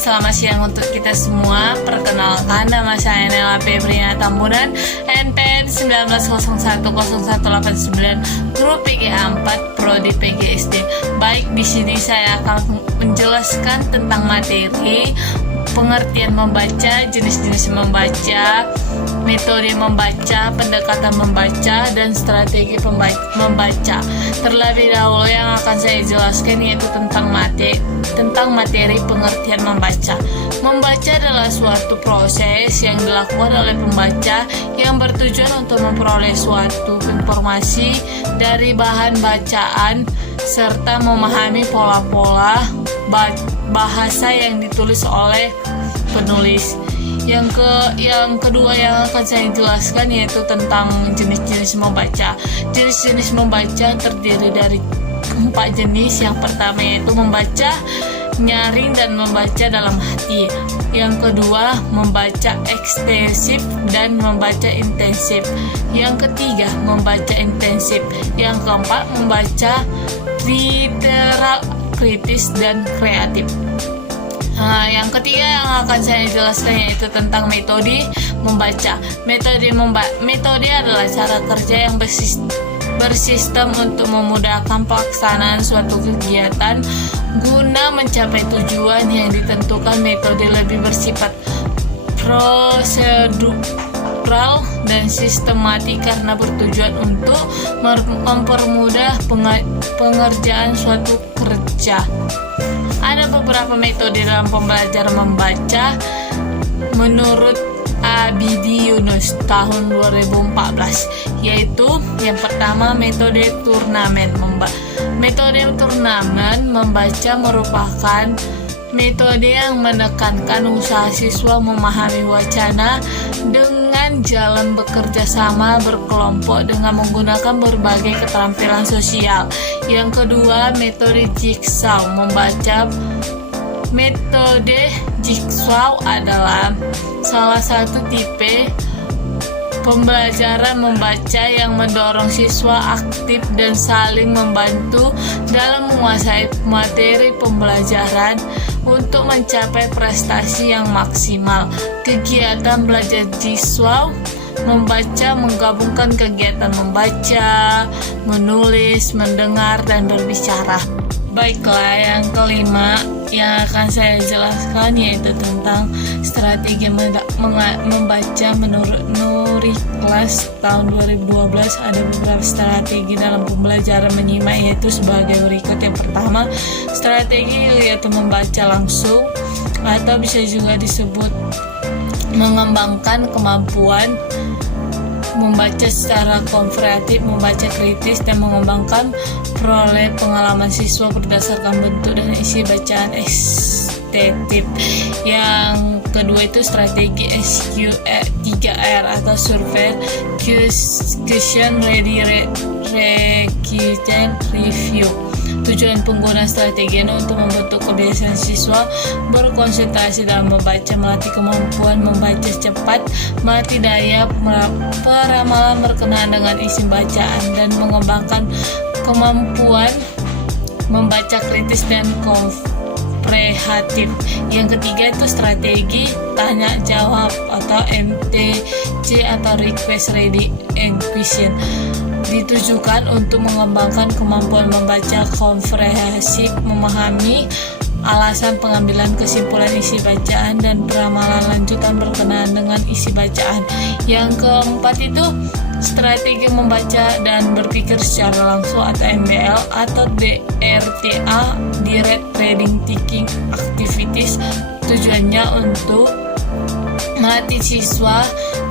selamat siang untuk kita semua. Perkenalkan, nama saya Nela Febriana Tambunan, NPM 19010189, Grup PGA 4, Prodi PGSD. Baik, di sini saya akan menjelaskan tentang materi pengertian membaca, jenis-jenis membaca, metode membaca, pendekatan membaca, dan strategi membaca. Terlebih dahulu yang akan saya jelaskan yaitu tentang materi pengertian membaca. Membaca adalah suatu proses yang dilakukan oleh pembaca yang bertujuan untuk memperoleh suatu informasi dari bahan bacaan serta memahami pola-pola bahasa yang ditulis oleh penulis. Yang kedua yang akan saya jelaskan yaitu tentang jenis-jenis membaca. Jenis-jenis membaca terdiri dari 4 jenis. Yang pertama yaitu membaca nyaring dan membaca dalam hati. Yang kedua, membaca ekstensif dan membaca intensif. Yang ketiga, membaca intensif. Yang keempat, membaca literal, kritis, dan kreatif. Yang ketiga yang akan saya jelaskan yaitu tentang metode membaca. Metode adalah cara kerja yang bersistem untuk memudahkan pelaksanaan suatu kegiatan guna mencapai tujuan yang ditentukan. Metode lebih bersifat prosedural dan sistematik karena bertujuan untuk mempermudah pengerjaan suatu kerja. Ada beberapa metode dalam pembelajaran membaca menurut Abidi Yunus tahun 2014, yaitu yang pertama metode turnamen. Metode turnamen membaca merupakan metode yang menekankan usaha siswa memahami wacana dengan jalan bekerja sama berkelompok dengan menggunakan berbagai keterampilan sosial. Yang kedua, metode jigsaw membaca. Metode jigsaw adalah salah satu tipe pembelajaran membaca yang mendorong siswa aktif dan saling membantu dalam menguasai materi pembelajaran untuk mencapai prestasi yang maksimal. Kegiatan belajar jigsaw membaca menggabungkan kegiatan membaca, menulis, mendengar, dan berbicara. Baiklah, yang kelima yang akan saya jelaskan yaitu tentang strategi membaca menurut Nuri kelas tahun 2012. Ada beberapa strategi dalam pembelajaran menyimak yaitu sebagai berikut. Yang pertama, strategi yaitu membaca langsung atau bisa juga disebut mengembangkan kemampuan membaca secara komparatif, membaca kritis, dan mengembangkan peroleh pengalaman siswa berdasarkan bentuk dan isi bacaan estetik. Yang kedua itu strategi SQ3R atau Survey, Question, Ready, Requestion, Review. Tujuan penggunaan strategi ini untuk membentuk kebiasaan siswa berkonsentrasi dalam membaca, melatih kemampuan membaca cepat, melatih daya peramalan berkenaan dengan isi bacaan, dan mengembangkan kemampuan membaca kritis dan komprehensif. Yang ketiga itu strategi tanya jawab atau MTJ atau Request Ready Execution, ditujukan untuk mengembangkan kemampuan membaca komprehensif, memahami alasan pengambilan kesimpulan isi bacaan, dan peramalan lanjutan berkenaan dengan isi bacaan. Yang keempat itu strategi membaca dan berpikir secara langsung atau MBL atau DRTA, Direct Reading Thinking Activities. Tujuannya untuk melatih siswa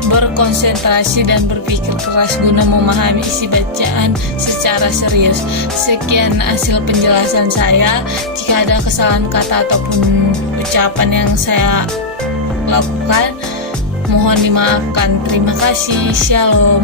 berkonsentrasi dan berpikir keras guna memahami isi bacaan secara serius. Sekian hasil penjelasan saya. Jika ada kesalahan kata ataupun ucapan yang saya lakukan, mohon dimaafkan. Terima kasih. Shalom.